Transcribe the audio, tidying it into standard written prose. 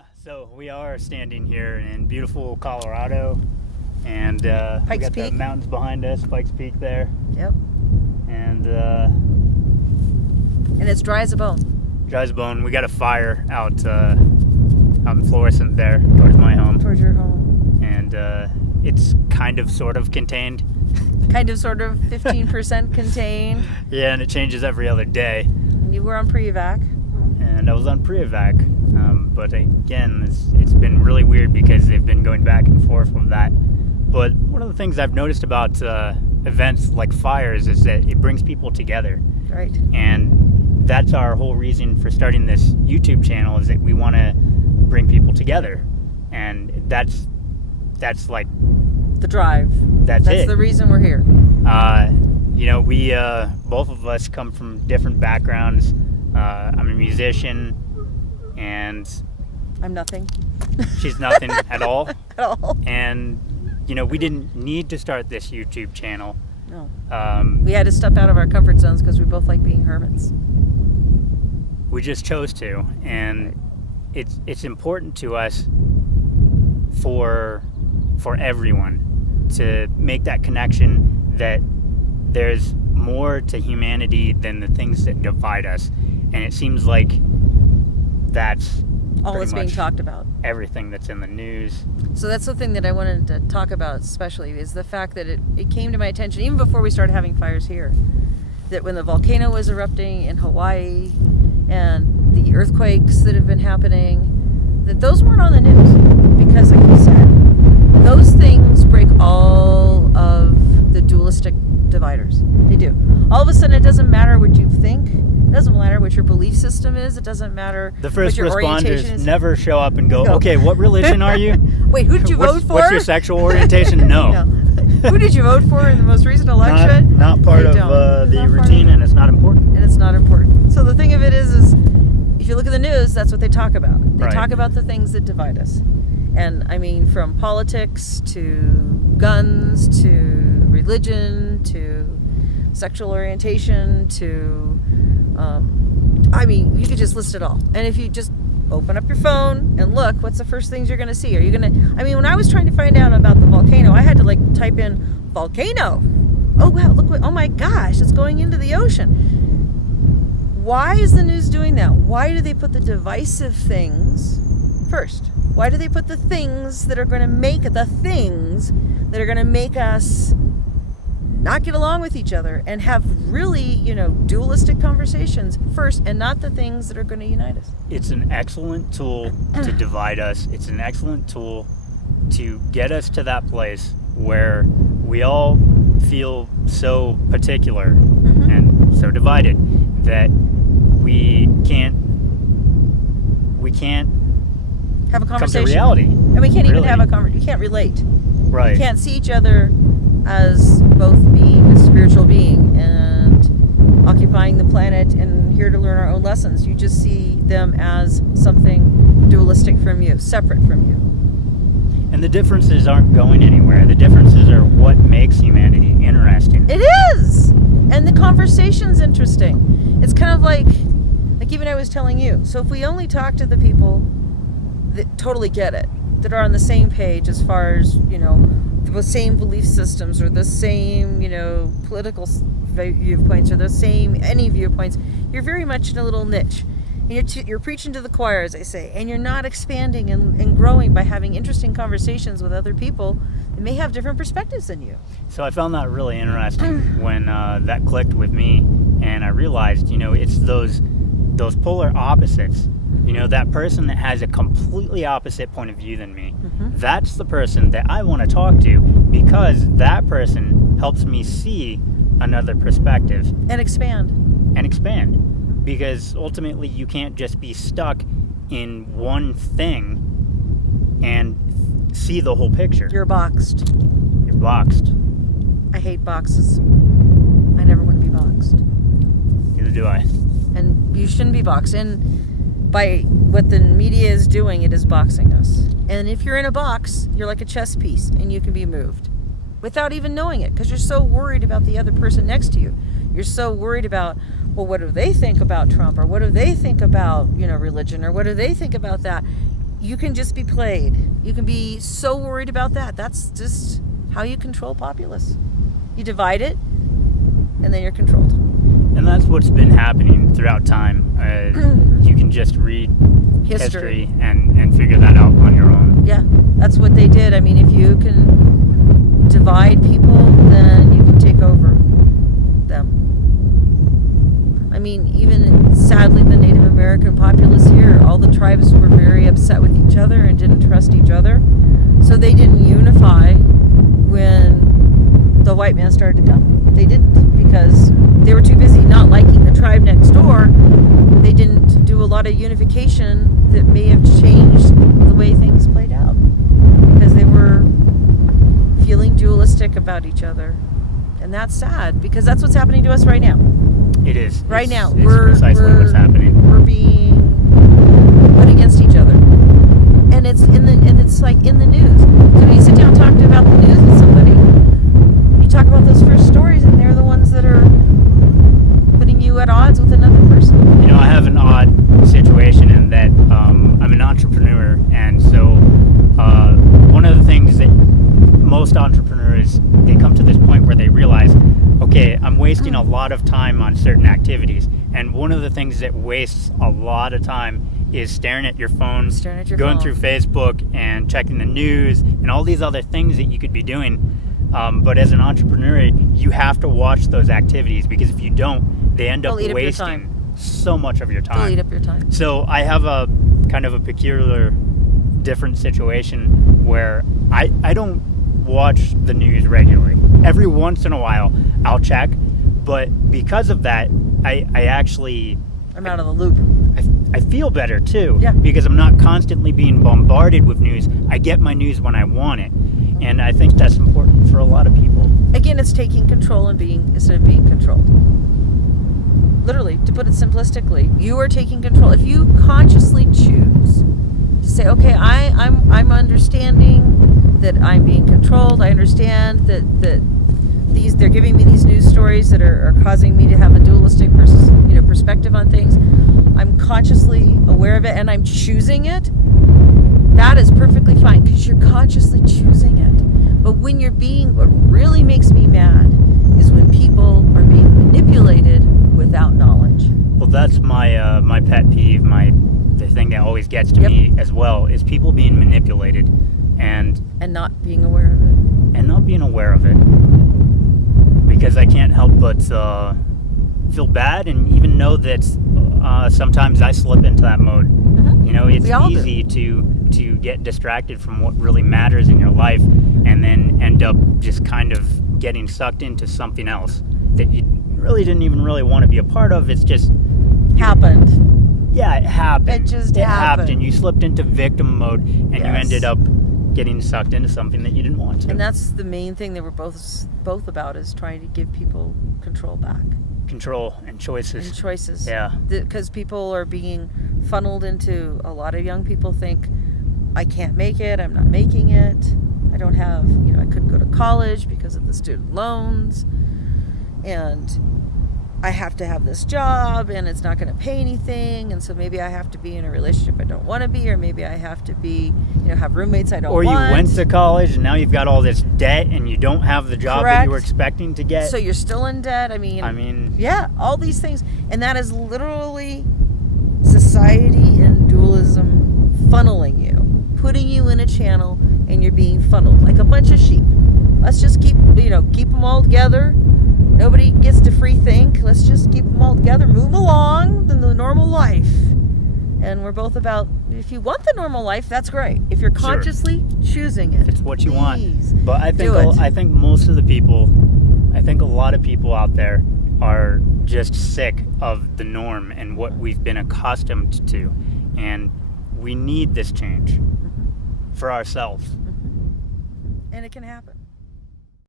Yeah, so we are standing here in beautiful Colorado, and we got the mountains behind us, Pikes Peak there. Yep. And it's dry as a bone. Dry as a bone. We got a fire out in Florissant there, towards my home. Towards your home. And it's kind of, sort of contained. Kind of, sort of, 15% contained. Yeah, and it changes every other day. And you were on pre-evac. And I was on pre-evac. But again, it's been really weird because they've been going back and forth with that. But one of the things I've noticed about events like fires is that it brings people together. Right. And that's our whole reason for starting this YouTube channel, is that we want to bring people together. And that's like the drive. That's it. That's the reason we're here. We both of us come from different backgrounds. I'm a musician, and I'm nothing. She's nothing at all. At all. And we didn't need to start this YouTube channel. No. We had to step out of our comfort zones because we both like being hermits. We just chose to, and it's important to us for everyone to make that connection that there's more to humanity than the things that divide us. And it seems like that's all that's being talked about. Everything that's in the news. So that's the thing that I wanted to talk about especially, is the fact that it came to my attention, even before we started having fires here, that when the volcano was erupting in Hawaii and the earthquakes that have been happening, that those weren't on the news. Because like you said, those things break all of the dualistic dividers. They do. All of a sudden, it doesn't matter what you think. It doesn't matter what your belief system is. It doesn't matter the first what your orientation responders is. Never show up and go, okay, what religion are you? Wait, who did you vote for? What's your sexual orientation? No. No. Who did you vote for in the most recent election? Not part of the routine, and it's not important. And it's not important. So the thing of it is if you look at the news, that's what they talk about. They Right. talk about the things that divide us. And I mean, from politics to guns to religion to sexual orientation to you could just list it all. And if you just open up your phone and look, what's the first things you're going to see? Are you going to, when I was trying to find out about the volcano, I had to type in volcano. Oh wow, oh my gosh, it's going into the ocean. Why is the news doing that? Why do they put the divisive things first? Why do they put the things that are going to make us not get along with each other and have really, dualistic conversations first, and not the things that are going to unite us? It's an excellent tool to divide us. It's an excellent tool to get us to that place where we all feel so particular and so divided that we can't have a conversation. Come to reality. And we can't even have a conversation. You can't relate. Right. You can't see each other as both being a spiritual being and occupying the planet and here to learn our own lessons. You just see them as something dualistic from you, separate from you. And the differences aren't going anywhere. The differences are what makes humanity interesting. It is! And the conversation's interesting. It's kind of like even I was telling you. So if we only talk to the people that totally get it, that are on the same page as far as, the same belief systems or the same, political viewpoints or the same any viewpoints, you're very much in a little niche. And you're preaching to the choir, as I say, and you're not expanding and growing by having interesting conversations with other people that may have different perspectives than you. So I found that really interesting when that clicked with me, and I realized, it's those polar opposites. That person that has a completely opposite point of view than me, that's the person that I want to talk to, because that person helps me see another perspective. And expand. Because ultimately you can't just be stuck in one thing and see the whole picture. You're boxed. I hate boxes. I never want to be boxed. Neither do I. And you shouldn't be boxed. And by what the media is doing, it is boxing us. And if you're in a box, you're like a chess piece and you can be moved without even knowing it, because you're so worried about the other person next to you. You're so worried about, what do they think about Trump, or what do they think about, religion, or what do they think about that? you can just be played. You can be so worried about that. That's just how you control populace. You divide it, and then you're controlled. And that's what's been happening throughout time. You can just read history and figure that out on your own. Yeah, that's what they did. I mean, if you can divide people, then you can take over them. I mean, even sadly, the Native American populace here, all the tribes were very upset with each other and didn't trust each other. So they didn't unify when the white man started to come. They didn't, because they were too busy not liking the tribe next door. They didn't do a lot of unification that may have changed the way things played out, because they were feeling dualistic about each other. And that's sad, because that's what's happening to us right now. It is. Right now, it's precisely what's happening. We're being put against each other, and it's like in the news. So when you sit down and talk about the news with somebody, you talk about those first stories, and they're the ones that are putting you at odds with another person. You know, I have an odd situation in that I'm an entrepreneur, and so one of the things that most entrepreneurs, they come to this point where they realize, okay, I'm wasting a lot of time on certain activities. And one of the things that wastes a lot of time is staring at your phone, going through Facebook and checking the news and all these other things that you could be doing. But as an entrepreneur, you have to watch those activities, because if you don't, they end up wasting so much of your time. They'll eat up your time. So I have a kind of a peculiar, different situation where I don't watch the news regularly. Every once in a while I'll check, but because of that I actually I'm out of the loop. I feel better too. Yeah. Because I'm not constantly being bombarded with news. I get my news when I want it, and I think that's important for a lot of people. Again, it's taking control and instead of being controlled. Literally, to put it simplistically, you are taking control. If you consciously choose to say, okay, I'm understanding that I'm being controlled. I understand that they're giving me these news stories that are causing me to have a dualistic perspective on things. I'm consciously aware of it, and I'm choosing it. That is perfectly fine, because you're consciously choosing it. But when what really makes me mad is when people are being manipulated without knowledge. Well, that's my pet peeve. The thing that always gets to me as well is people being manipulated and not being aware of it. And not being aware of it. Because I can't help but feel bad, and even know that sometimes I slip into that mode. Mm-hmm. You know, it's easy to get distracted from what really matters in your life, and then end up just kind of getting sucked into something else that you really didn't even really want to be a part of. It's just happened. Yeah, it happened. It happened. You slipped into victim mode, and you ended up getting sucked into something that you didn't want to. And that's the main thing that we're both about, is trying to give people control back. Control and choices. Yeah. Because people are being funneled into, a lot of young people think, I can't make it, I'm not making it, I don't have, I couldn't go to college because of the student loans, and I have to have this job, and it's not going to pay anything, and so maybe I have to be in a relationship I don't want to be, or maybe I have to be, have roommates I don't want. Or you went to college, and now you've got all this debt, and you don't have the job that you were expecting to get. So you're still in debt. I mean, yeah, all these things. And that is literally society and dualism funneling you, putting you in a channel, and you're being funneled like a bunch of sheep. Let's just keep them all together. Nobody gets to free think. Let's just keep them all together, move along in the normal life. And we're both about, if you want the normal life, that's great. If you're consciously choosing it, if it's what you want. But I think most of the people, I think a lot of people out there are just sick of the norm and what we've been accustomed to. And we need this change for ourselves. And it can happen.